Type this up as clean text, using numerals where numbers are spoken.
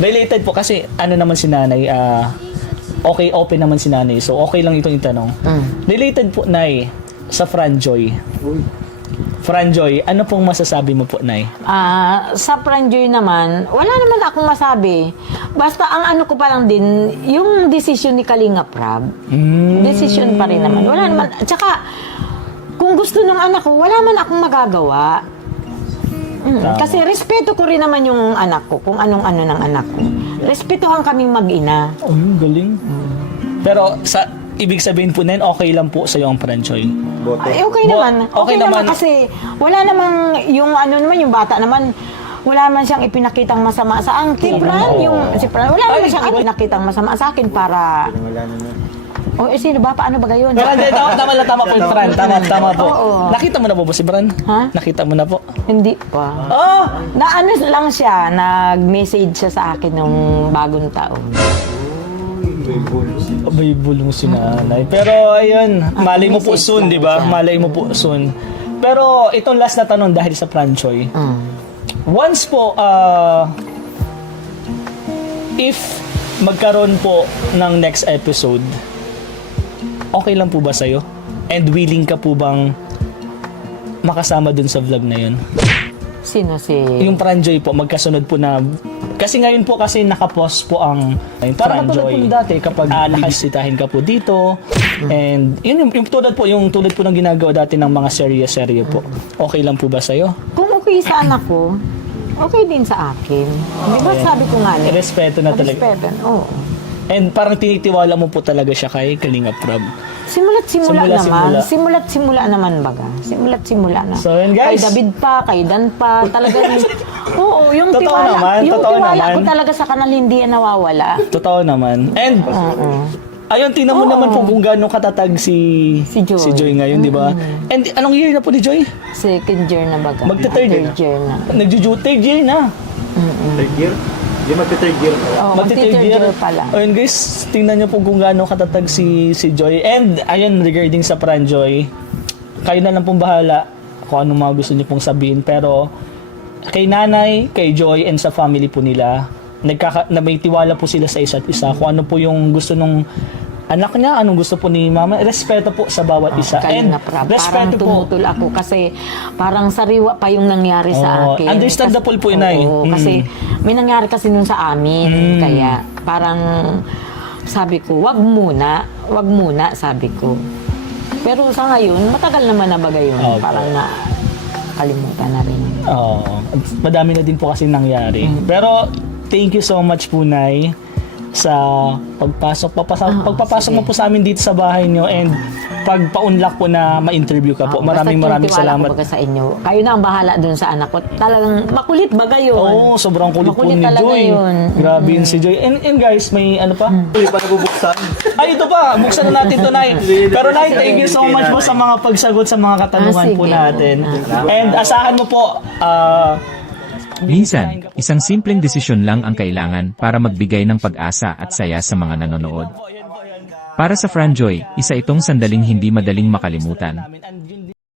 Related po kasi ano naman si nanay, okay, open naman si nanay. So, okay lang itong itanong. Related po, Nay, sa Franjoy. Franjoy, ano pong masasabi mo po, Nay? Sa Franjoy naman, wala naman akong masabi. Basta ang ano ko pa lang din, yung decision ni Kalinga Prab. Decision pa rin naman. Wala naman. Tsaka, kung gusto ng anak ko, wala man akong magagawa. Kasi respeto ko rin naman yung anak ko, kung anong-ano ng anak ko. Respetuhan kaming mag-ina. Oh, galing. Pero sa ibig sabihin po na yun, okay lang po sa'yo ang Franjoy. Ay, okay naman. Okay naman kasi wala namang yung ano naman, yung bata naman, wala naman siyang ipinakitang masama sa akin. Si Fran, wala naman siyang ipinakitang masama sa akin para... sino ba? Paano ba gayon? Tama po yung Fran. Tama po. Nakita mo na po ba si Fran? Ha? Nakita mo na po? Hindi pa. Na ano lang siya, nag-message siya sa akin nung bagong taon. May bulong si nanay. Pero ayun, malay mo po soon, di ba? Malay mo po soon. Pero itong last na tanong dahil sa Franjoy. Once po, if magkaroon po ng next episode, okay lang po ba sa'yo? And willing ka po bang makasama dun sa vlog na yun? Sino si... Yung Franjoy po, magkasunod po na... Kasi ngayon po kasi nakapost po ang parang katulad po dati kapag nakasitahin ka po dito. And yun yung tulad po ng ginagawa dati ng mga serye po. Okay lang po ba sa'yo? Kung okay sa anak ko, okay din sa akin. Di ba sabi ko nga niya? Respeto na talaga. Respeto, oo. And parang tinitiwala mo po talaga siya kay Kalinga Prab. Simula't simula naman baga. Simula na. So yun guys. Kay David pa, kay Dan pa, talagang oo, yung Totoo tiwala, naman, yung totoo tiwala naman. ko talaga sa kanal hindi yan nawawala. Totoo naman. And ayun, tingnan mo naman po kung gaano katatag si Joy ngayon, di ba? And anong year na po ni Joy? Second year na baga. Magta-third year na. Third year na. Third year? Hindi magta-third year. Magti-third year pala. Ayun guys, tingnan nyo po kung gaano katatag si Joy. And ayun, regarding sa Franjoy, kayo na lang pong bahala kung anong mga gusto nyo pong sabihin. Pero kay nanay, kay Joy, and sa family po nila, na may tiwala po sila sa isa't isa. Kung ano po yung gusto nung anak niya, anong gusto po ni mama, respeto po sa bawat isa. And respeto po. Parang tumutol ako kasi parang sariwa pa yung nangyari sa akin. Understandable po yun ay. Kasi may nangyari kasi nun sa amin. Kaya parang sabi ko, wag muna, sabi ko. Pero sa ngayon, matagal naman na bagay yun. Parang kalimutan na rin. Madami na din po kasi nangyari. Pero thank you so much po, Nay, sa pagpapasok mo po sa amin dito sa bahay nyo, and pagpa-unlock po na ma-interview ka po. Maraming salamat. Sa inyo. Kayo na ang bahala dun sa anak ko. Talagang makulit ba gayon? Oo, sobrang kulit po ni Joy. Grabe yun si Joy. And guys, may ano pa? Hindi pa nabubuksan. Ay, ito pa. Buksan na natin ito, Nay. Pero Nay, thank you so much po sa mga pagsagot sa mga katanungan po natin. And asahan mo po, minsan, isang simpleng desisyon lang ang kailangan para magbigay ng pag-asa at saya sa mga nanonood. Para sa Franjoy, isa itong sandaling hindi madaling makalimutan.